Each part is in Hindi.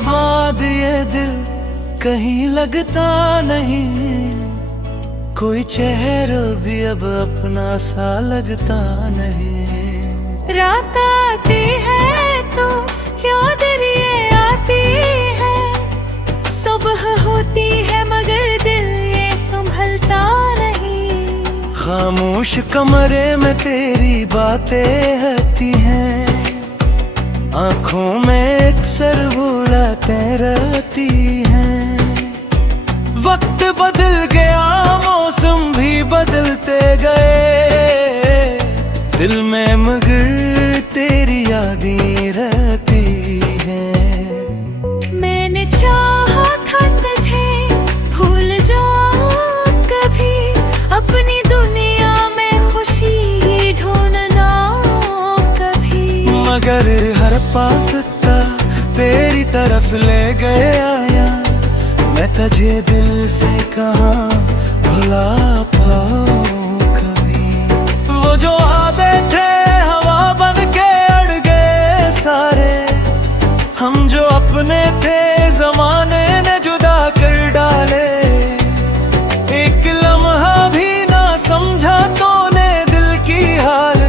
बाद ये दिल कहीं लगता नहीं, कोई चेहरा भी अब अपना सा लगता नहीं। रात आती है तो याद ये आती है, सुबह होती है मगर दिल ये संभलता नहीं। खामोश कमरे में तेरी बातें आती हैं, आंखों में अक्सर बुलाते रहती हैं। वक्त बदल गया, मौसम भी बदलते गए, दिल में मगर तेरी यादें रहती हैं। मैंने चाहा था तुझे भूल जाऊं कभी, अपनी दुनिया में खुशी ढूंढना कभी। मगर हर पासता तेरी तरफ ले गया, मैं तुझे दिल से कहाँ भुला पाऊं कभी। वो जो आते थे हवा बन के अड़ गए सारे, हम जो अपने थे जमाने ने जुदा कर डाले। एक लम्हा भी ना समझा तूने दिल की हाल,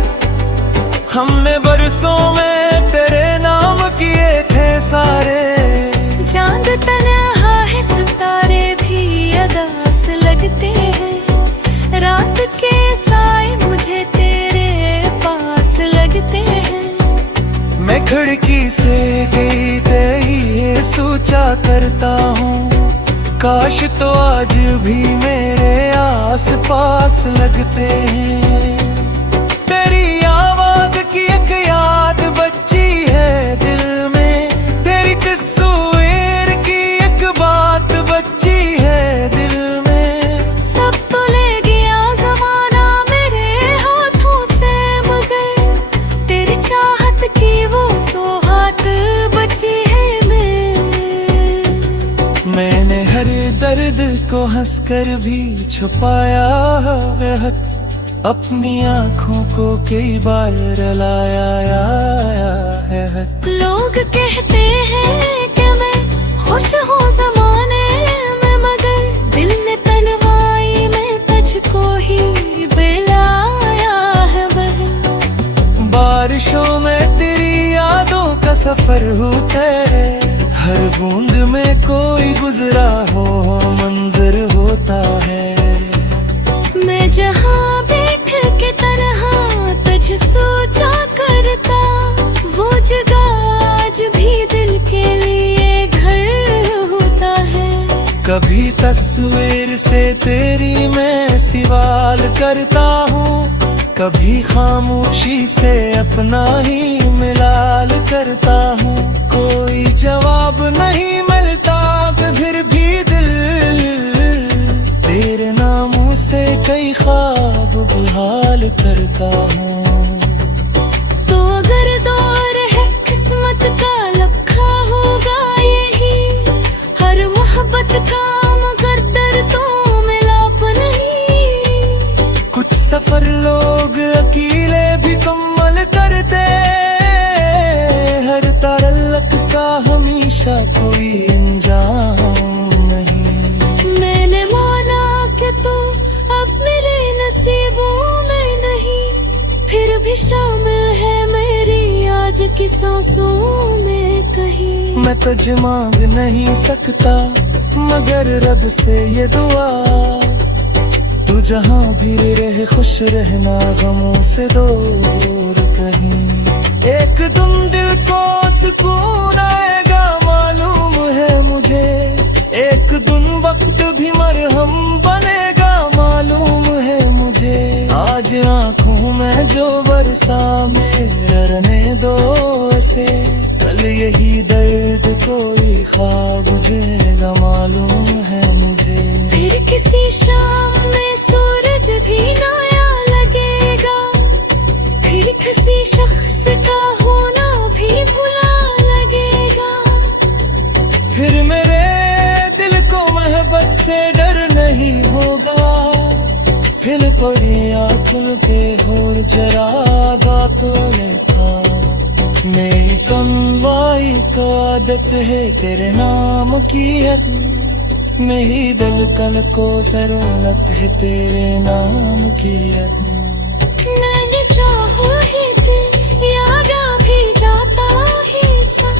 हमने बरसों में तेरे नाम किए थे सारे। चांद तन्हा है, सितारे भी अदास लगते हैं, रात के साए मुझे तेरे पास लगते हैं। मैं खिड़की से गई तेरी ये सोचा करता हूँ, काश तो आज भी मेरे आस पास लगते हैं। तेरी आवाज की एक याद बची है दिल में, तेरी तस्वीर की एक बात बची है दिल में। सब तो ले गया जमाना मेरे हाथों से, मगर तेरी चाहत की वो सौगात बची है मैंने हर दर्द को हंसकर भी छुपाया है, अपनी आँखों को कई बार रुलाया है। लोग कहते हैं कि मैं खुश हूँ ज़माने में, मगर दिल ने तन्हाई में तुझको ही बुलाया है बहन। बारिशों में तेरी यादों का सफर होता है, हर बूंद में कोई गुजरा हो मंजर होता है। मैं जहाँ बैठ के तन्हा तुझे सोचा करता, वो जगह आज भी दिल के लिए घर होता है। कभी तस्वीर से तेरी मैं सवाल करता हूँ, कभी खामोशी से अपना ही मिलाल करता हूँ। कोई जवाब नहीं मिलता फिर भी दिल तेरे नामों से कई ख्वाब बहाल करता हूँ। तो अगर दौर है किस्मत का लखा होगा यही, हर मोहब्बत का मुकद्दर तो मिलाप नहीं। कुछ सफर लोग अकेले भी कम्मल करते, हर ताल्लुक का हमेशा कोई अंजाम नहीं। मैंने माना कि तू अब मेरे नसीबों में नहीं, फिर भी शामिल है मेरी आज की सांसों में कहीं। मैं तुझे मांग नहीं सकता मगर रब से ये दुआ, तू जहाँ भी रहे खुश रहना, गमों से दूर कहीं। एक दिन दिल को सुकून आएगा मालूम है मुझे, एक दिन वक्त भी मरहम बनेगा मालूम है मुझे। आज आँखों में जो बरसा मेरा रहने दो से, कल यही दर्द कोई ख्वाब देगा मालूम है मुझे। फिर किसी शाम में सूरज भी नया लगेगा, फिर किसी शख्स का होना भी भुला लगेगा। फिर मेरे दिल को मोहब्बत से डर नहीं होगा, फिर कोई आंखों के हो जरा बातों ने था। मेरी कमवाई को आदत है तेरे नाम की हद, मेरी दिल को जरूरत है तेरे नाम की हद। मैंने चाहा ही थी याद आ भी जाता ही सा,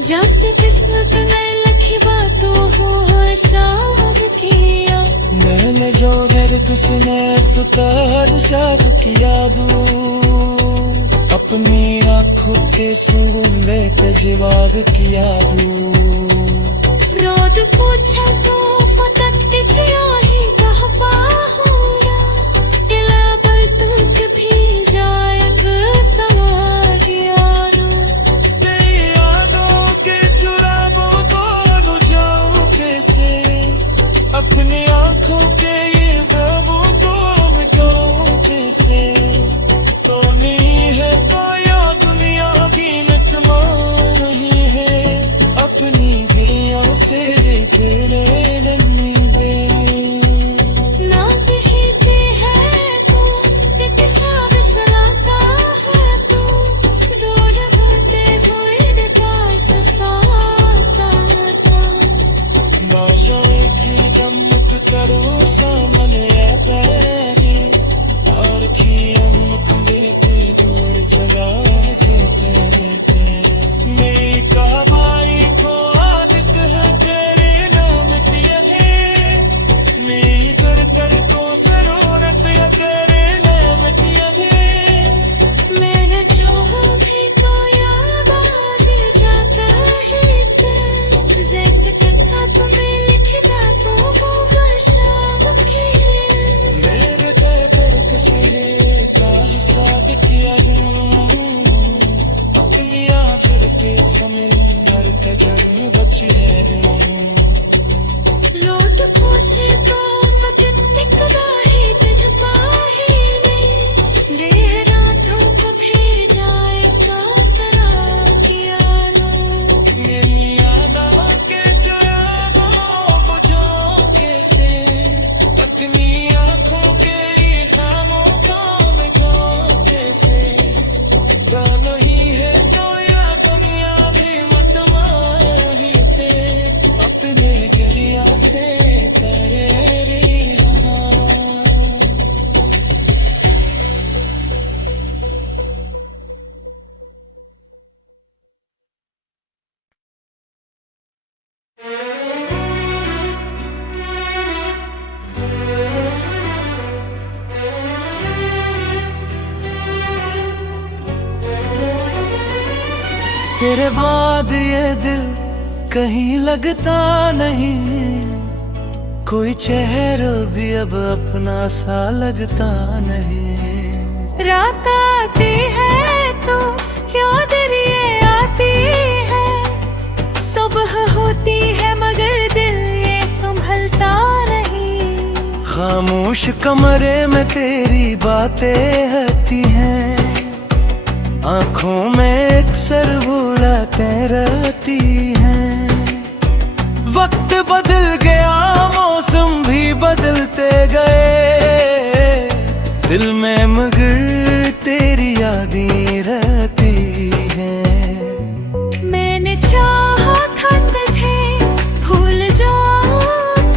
जैसे किस्मत में लिखी बातों हो हर शाम किया। मैंने जो घर किसने सुतार शाद किया दूं, अपनी आँखों के सुगुंबे पे जवाब किया दूं। रोद पूछा तो फटकती दिया ही कह पाहूरा, किला पर तुर्क भी जाए समा गया रो। तेरी यादों के चुरावों को बुझाऊं कैसे, अपनी आँखों के ये ख्वाबों को मिटाऊं कैसे। तो नहीं है तो या दुनिया भी मिटमा रही है, अपनी दुनिया से तेरे रंगनी दे। ना कहते हैं तो एक साब सलाता है तो, दूर होते हुए पास साता था। ना जाए कि दमक करो सामने पैगे, और की अमुक बेटे जोड़ चला जेते रहते। मेरी कहानी को आदत है तेरे नाम की है, मेरी कर को जरूरत है तेरे नाम की है। मैंने चाहा भी तो याद आ जाता है कि जैसे किस्मत में लिखी बातों को हर शाम की। मेरे पर किसी है का हिसाब किया हूँ, अपनी आखिर के समुंदर का जल बची है रे। लौट पूछे तो सकती कदाही तुझ पाही में, देह रातों को फिर जाए तो सरा किया नो। मेरी यादों के जवाबों बुझाऊं कैसे, अपनी आँखों के ये खामों को मिटाऊं कैसे। ना नहीं है तो या दुनिया भी मत माही थे, अपने गिरिया से करे रिहा। तेरे बाद ये दिल कहीं लगता नहीं, कोई चेहरा भी अब अपना सा लगता नहीं। रात आती है तो याद ये आती है, सुबह होती है मगर दिल ये संभलता नहीं। खामोश कमरे में तेरी बातें आती हैं, आँखों में अक्सर बुलाते रहती हैं। वक्त बदल गया मौसम भी बदलते गए, दिल में मगर तेरी यादें रहती हैं। मैंने चाहा था तुझे भूल जाऊं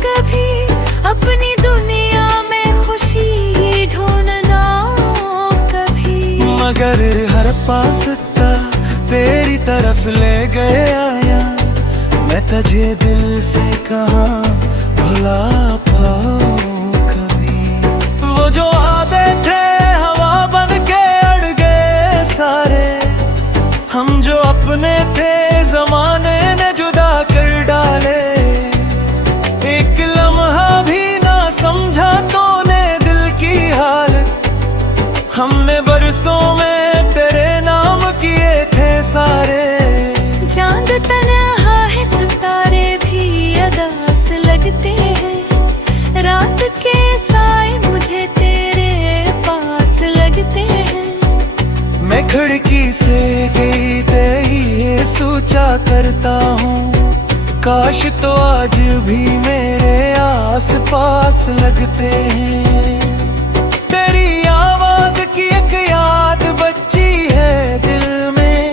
कभी, अपनी दुनिया में खुशी ढूंढना कभी। मगर हर पासता तेरी तरफ ले गया, मैं तुझे दिल से कहाँ भुला पाऊं कभी। वो जो वादे थे हवा बन के अड़ गए सारे, हम जो अपने थे जमाने ने जुदा कर डाले। एक लम्हा भी ना समझा तूने दिल की हालत, हमने बरसों में तेरे नाम किए थे सारे। चांद तन्हा है सितारे भी अदास लगते हैं, रात के साए मुझे तेरे पास लगते हैं। मैं खिड़की से गई तेरी ये सोचा करता हूँ, काश तो आज भी मेरे आस पास लगते हैं। तेरी आवाज की एक याद बच्ची है दिल में,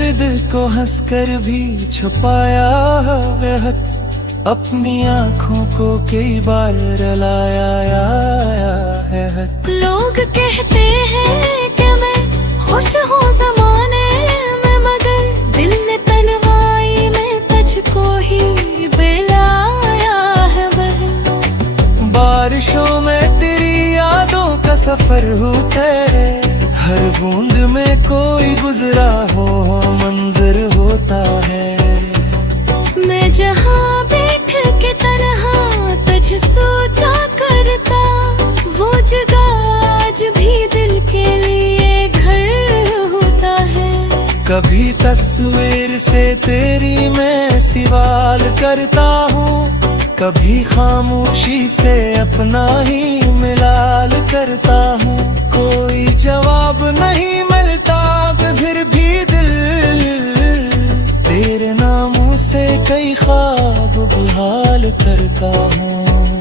दर्द को हंसकर भी छुपाया बेहद, अपनी आँखों को कई बार रुलाया है हद। लोग कहते हैं कि मैं खुश हूँ ज़माने में, मगर दिल ने तन्हाई में तुझको ही बुलाया है बहन। बारिशों में तेरी यादों का सफर होता है, हर बूंद में कोई गुजरा हो मंजर होता है। मैं जहाँ बैठ के तन्हा तुझ सोचा करता, वो जगह आज भी दिल के लिए घर होता है। कभी तस्वीर से तेरी मैं सवाल करता हूँ, कभी खामोशी से अपना ही मिलाल करता हूँ। कोई जवाब नहीं मिलता फिर भी दिल तेरे नामों से कई ख्वाब बहाल करता हूँ।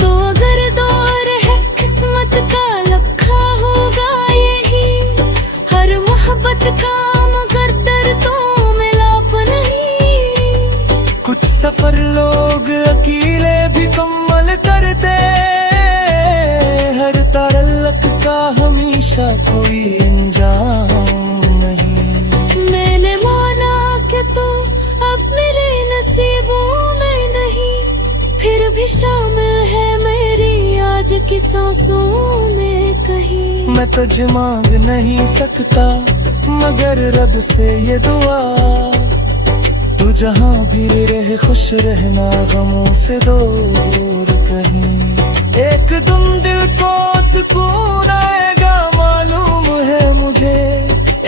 तो अगर दौर है किस्मत का लिखा होगा यही, हर मोहब्बत का मुकद्दर तो मिलाप नहीं। कुछ सफर लोग अकेले भी कम्मल करते, हर ताल्लुक का हमेशा कोई अंजाम नहीं। मैंने माना कि तू अब मेरे नसीबों में नहीं, फिर भी शामिल है मेरी आज की सांसों में कहीं। मैं तुझे मांग नहीं सकता मगर रब से ये दुआ, तू जहाँ भी रहे खुश रहना गमों से दूर कहीं। एक दिन दिल को सुकून आएगा मालूम है मुझे,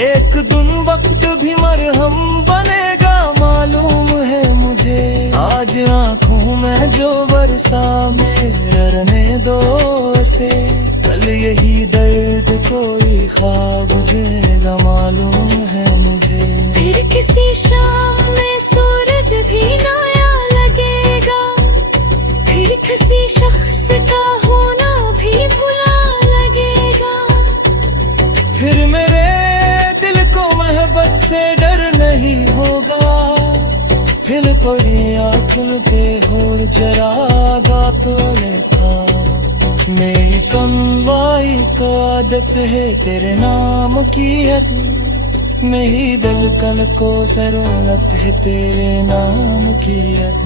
एक दिन वक्त भी मरहम बनेगा मालूम है मुझे। आज आँखों में जो बरसा मेरा रहने दो से, कल यही दर्द कोई ख्वाब देगा मालूम है मुझे। फिर किसी शाम में सूरज भी नया लगेगा, फिर किसी शख्स का होना भी भुला लगेगा। फिर मेरे दिल को मोहब्बत से डर नहीं होगा, फिर कोई आँखों पे हो जरा बातों ने था। मेरी तन्वाई को आदत है तेरे नाम की हद, मेरी दिल को जरूरत है तेरे नाम की हद।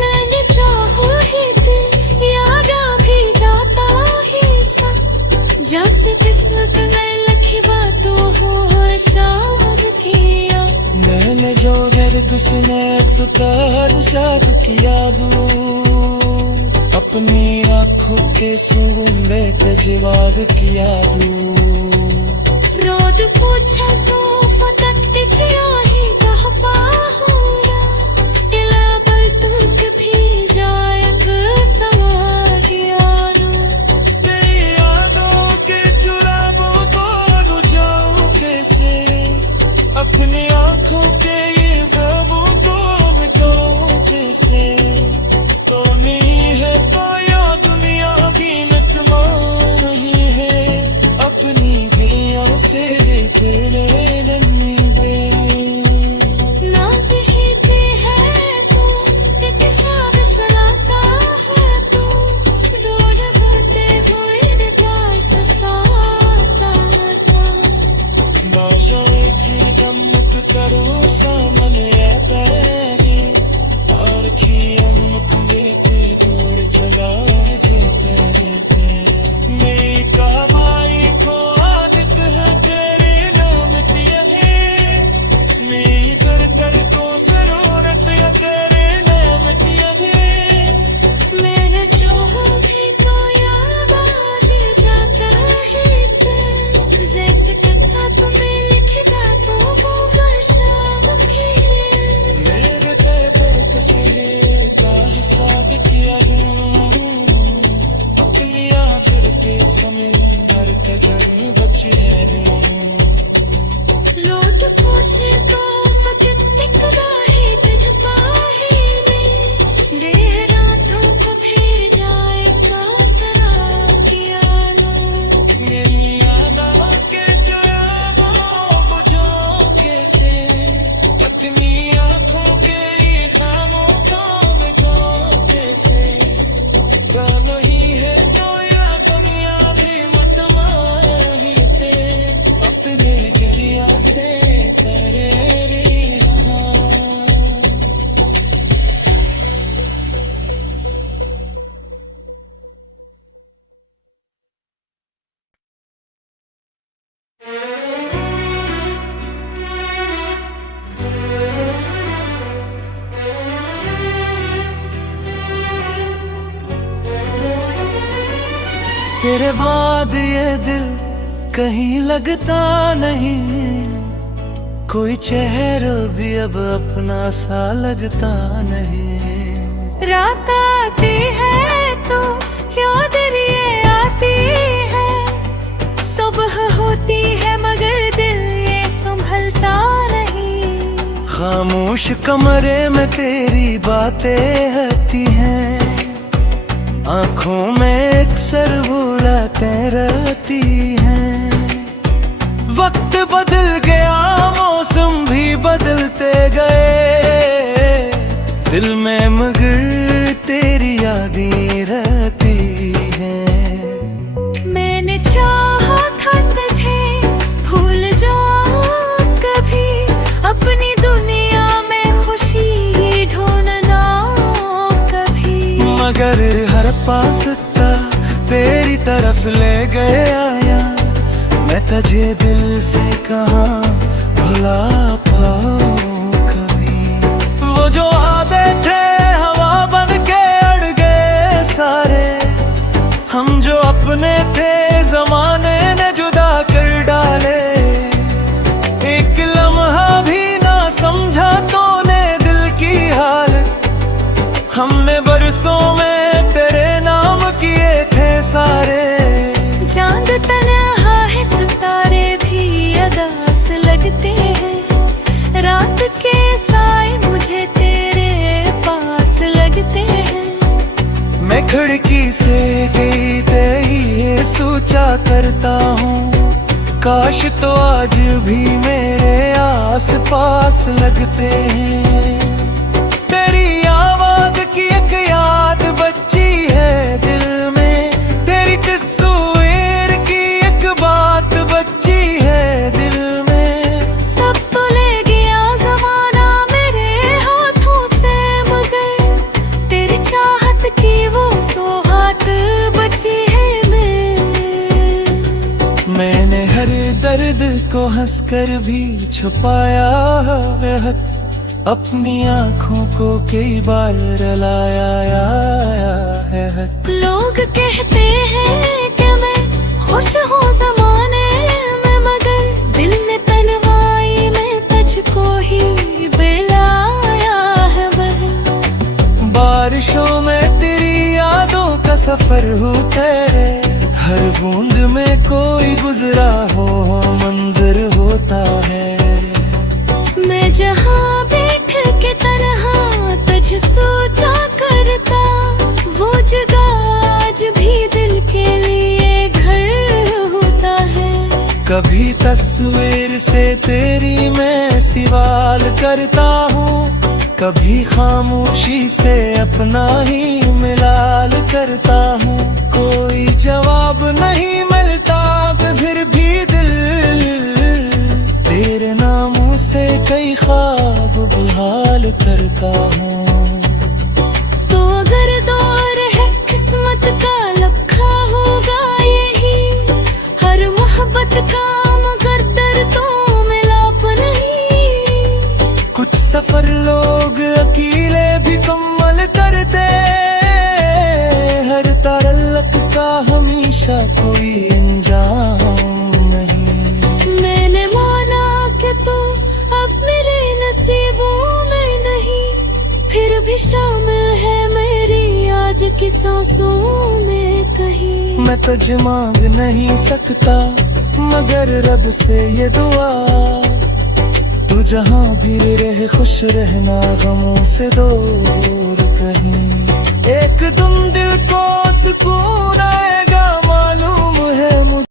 मैंने चाहो ही दिल यादा भी जाता ही सब, जैसे किस्मत में लिखी बातों हो हर शाम किया। मैंने जो दर्द सुने सुतर शाद किया दूं, अपनी आँखों के सूंघे पे जवाब किया दूं। रोद पूछा तो फटकती क्यों ही कह पाऊंगा, इला बल तुक भी जायक समा किया रो। तेरी यादों के चुरावों को बुझाऊं कैसे, अपनी आँखों के ये ख्वाबों को मिटाऊं कैसे। तो नहीं है पाया दुनिया भी मिटमा नहीं है, अपनी गैया से तेरे लगने दे। ना कहते है तू कि कैसा बिसलाता है तू, दूर होते हुए इनका ससाता था। ना जाए कि दम करो सा अपनी आंखों के ये खामोशों में तो कैसे क्या नहीं है तो या कमियां भी मुतमाहिते अपने गिरिया से करे रिहा। तेरे बाद ये दिल कहीं लगता नहीं, कोई चेहरा भी अब अपना सा लगता नहीं। रात आती है तो याद ये आती है, सुबह होती है मगर दिल ये संभलता नहीं। खामोश कमरे में तेरी बातें आती हैं, आंखों में अक्सर बुलाते रहती हैं। वक्त बदल गया मौसम भी बदलते गए, दिल में मगर तेरी यादें रहती हैं। मैंने चाहा था तुझे भूल जाऊं कभी, अपनी दुनिया में खुशी ढूंढना कभी। मगर हर पासता तेरी तरफ ले गया, मैं तुझे दिल से कहाँ भुला पाऊं कभी। वो जो वादे थे हवा बन के अड़ गए सारे, हम जो अपने थे जमाने ने जुदा कर डाले। एक लम्हा भी ना समझा तूने दिल की हालत, हमने बरसों में तेरे नाम किए थे सारे। चांद तन्हा है सितारे भी अदास लगते हैं, रात के साए मुझे तेरे पास लगते हैं। मैं खिड़की से गई तेरी ये सोचा करता हूँ, काश तो आज भी मेरे आस पास लगते हैं। तेरी आवाज की एक याद बची है दिल में, तेरी तस्वीर की एक बात बची है दिल में। सब तो ले गया जमाना मेरे हाथों से, मगर तेरी चाहत की वो सौगात बची है मैंने हर दर्द को हंसकर भी छुपाया है, अपनी आँखों को कई बार रुलाया है। लोग कहते हैं कि मैं खुश हूँ जमाने में, मगर दिल ने तन्हाई में तुझको ही बुलाया है बहन। बारिशों में तेरी यादों का सफर होता है, हर बूंद में कोई गुजरा हो मंजर होता है। मैं जहाँ बैठ के तन्हा तुझ सोचा करता, वो जगह आज भी दिल के लिए घर होता है। कभी तस्वीर से तेरी मैं सवाल करता हूँ, कभी खामोशी से अपना ही मिलाल करता हूँ। कोई जवाब नहीं मिलता फिर भी दिल तेरे नामों से कई ख्वाब बहाल करता हूँ। तो अगर दौर है किस्मत का लखा होगा यही, हर मोहब्बत का मुकद्दर तो मिलाप नहीं। कुछ सफर लोग अकेले भी कम्मल करते, हर ताल्लुक का हमेशा कोई अंजाम नहीं। मैंने माना कि तू अब मेरे नसीबों में नहीं, फिर भी शामिल है मेरी आज की सांसों में कहीं। मैं तुझे मांग नहीं सकता मगर रब से ये दुआ, तू जहाँ भी रहे खुश रहना गमों से दूर कहीं। एक दिन दिल को सुकून